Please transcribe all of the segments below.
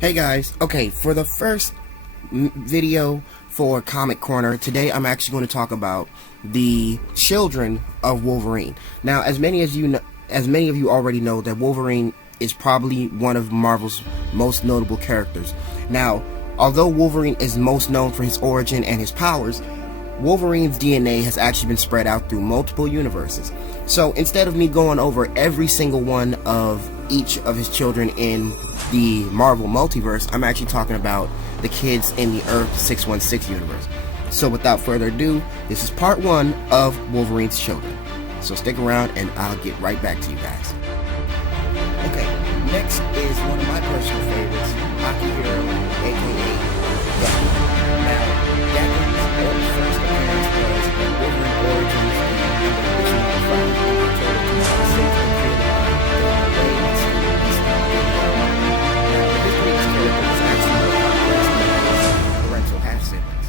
Hey guys, okay, for the first video for Comic Corner, today I'm actually going to talk about the children of Wolverine. Now, as many of you already know, that Wolverine is probably one of Marvel's most notable characters. Now, although Wolverine is most known for his origin and his powers, Wolverine's DNA has actually been spread out through multiple universes. So instead of me going over every single one of each of his children in the Marvel multiverse, I'm actually talking about the kids in the Earth 616 universe. So without further ado, this is part 1 of Wolverine's children. So stick around and I'll get right back to you guys. Okay, next is one of my personal favorites, Akihiro, aka Daken. Now, Daken's first appearance was in Wolverine Origins and the original from October 2006 and created by Logan parental half-siblings.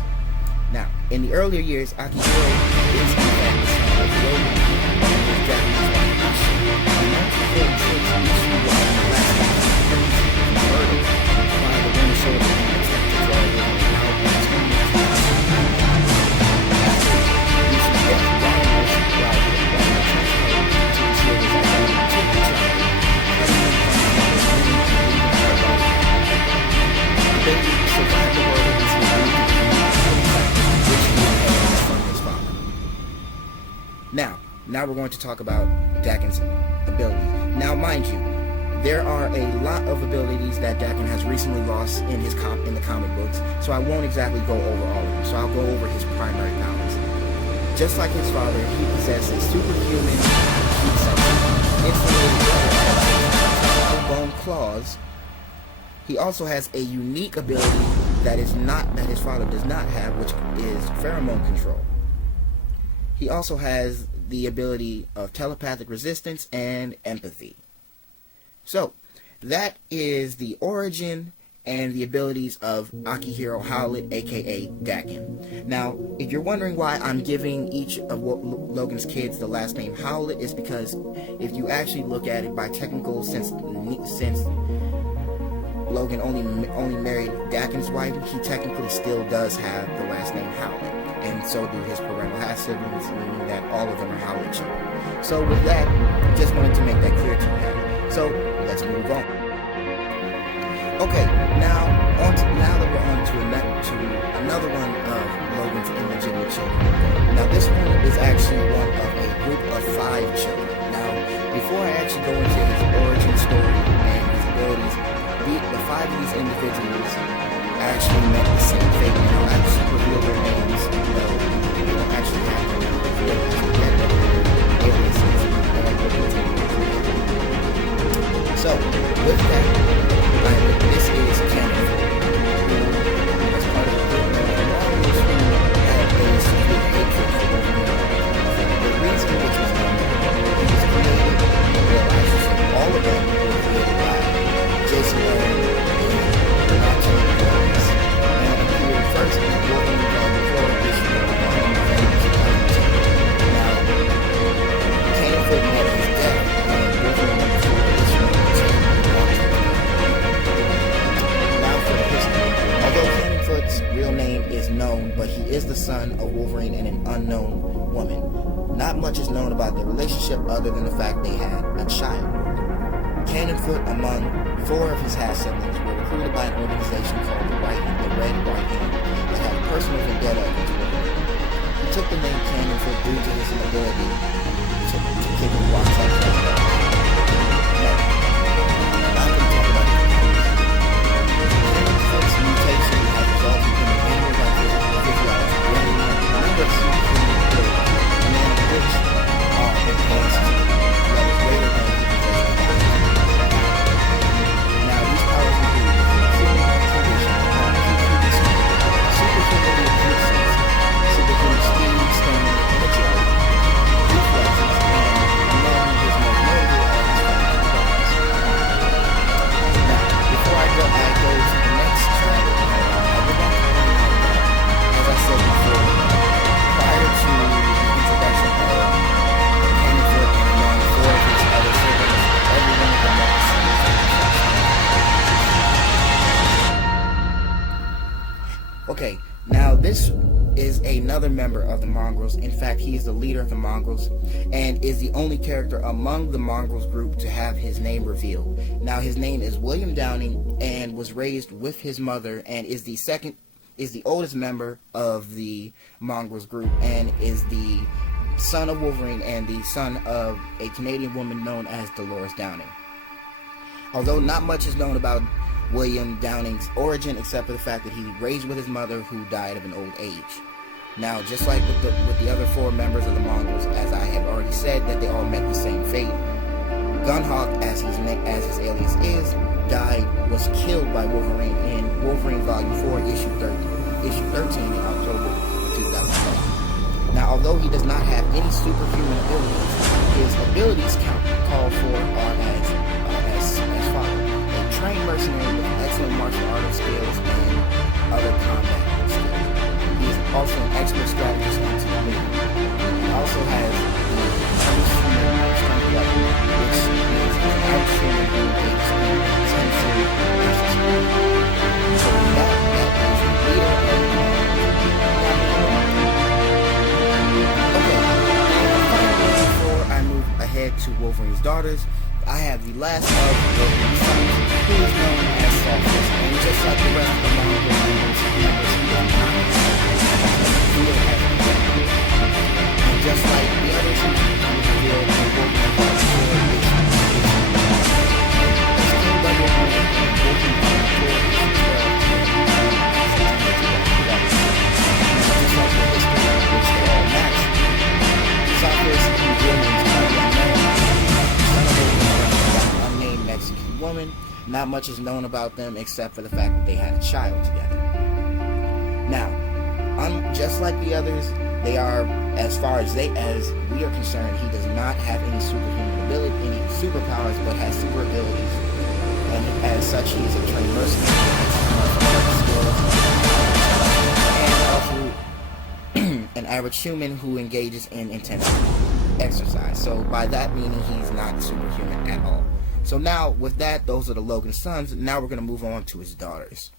Now, in the earlier years, Akihiro is in fact the son of Logan and his Japanese wife Ishi. In 1946, Ishi was the last murdered by the Winter Soldier and attempted to draw Logan out of his home. After Ishi's death, Ryan was brought to conceal his identity to the child. The baby survived the world and was from his father. Now we're going to talk about Daken's abilities. Now, mind you, there are a lot of abilities that Daken has recently lost in the comic books, so I won't exactly go over all of them. So I'll go over his primary powers. Just like his father, he possesses superhuman heat sensing, insulated bone claws. He also has a unique ability that his father does not have, which is pheromone control. He also has the ability of telepathic resistance and empathy. So, that is the origin and the abilities of Akihiro Howlett, aka Daken. Now, if you're wondering why I'm giving each of Logan's kids the last name Howlett, is because if you actually look at it by technical, since Logan only married Daken's wife, he technically still does have the last name Howlett, and so do his parental half-siblings, meaning that all of them are Howlett children. So with that, just wanted to make that clear to you guys. So let's move on. Okay, now that we're on to another one of Logan's illegitimate children. Now this one is actually one of a group of 5 children. Now, before I actually go into his origin story and his abilities, the 5 of these individuals actually met the same fate, and I'll actually reveal their names, though we don't actually have to reveal their aliases, and we'll continue. So, with that, this is Canon, who was part of the group and always had a severe hatred for Wolverine. The reason which was he was created, realizes that all of them were created by Jason Aaron and October Boys, and appeared first in Wolverine before issue of 2010. Now, Canonfoot met his death and Wolverine before issue of 10. Now for the history. Although Canonfoot's real name is known, but he is the son of Wolverine and an unknown woman. Not much is known about their relationship other than the fact they had a child. Canonfoot, among 4 of his half-siblings, were recruited by an organization called the Red Right Hand that had a personal vendetta against Wolverine. He took the name Canonfoot due to his ability to kick and walk like that. Now, I'm going to talk about it. Canonfoot's mutation has resulted in an annual physiology gaining a number of superhuman abilities, many of which are enhanced levels greater than he possesses. Superhuman speed, stamina, and agility, reflexes, and among his Okay, now this is another member of the Mongrels. In fact, he is the leader of the Mongrels and is the only character among the Mongrels group to have his name revealed. Now, his name is William Downing and was raised with his mother and is the oldest member of the Mongrels group and is the son of Wolverine and the son of a Canadian woman known as Dolores Downing. Although not much is known about William Downing's origin except for the fact that he raised with his mother who died of an old age. Now, just like with the other four members of the Mongrels, as I have already said, that they all met the same fate. Gunhawk, as his alias is, was killed by Wolverine in Wolverine Volume 4, Issue 13 in October 2012. Now, although he does not have any superhuman abilities, his abilities called for are as follows. A trained mercenary with excellent martial arts skills and other combat skills. He is also an expert strategist and team leader. He also has the outstanding strength level, which means he's an outstanding engages in intensive exercise. So that is the leader of the Okay, finally, before I move ahead to Wolverine's daughters, I have the last of Wolverine's sons, who is known as Saltus, and just like the rest of the Mongrel members, he is not and just like the others who was revealed in Wolverine Part 4, unnamed Mexican woman. Not much is known about them except for the fact that they had a child together. Now, just like the others, they are, as far as we are concerned, he does not have any superhuman ability, any superpowers, but has super abilities. And as such, he is a trained mercenary, and also an average human who engages in intensive exercise. So by that meaning, he's not superhuman at all. So now, with that, those are the Logan sons. Now we're going to move on to his daughters.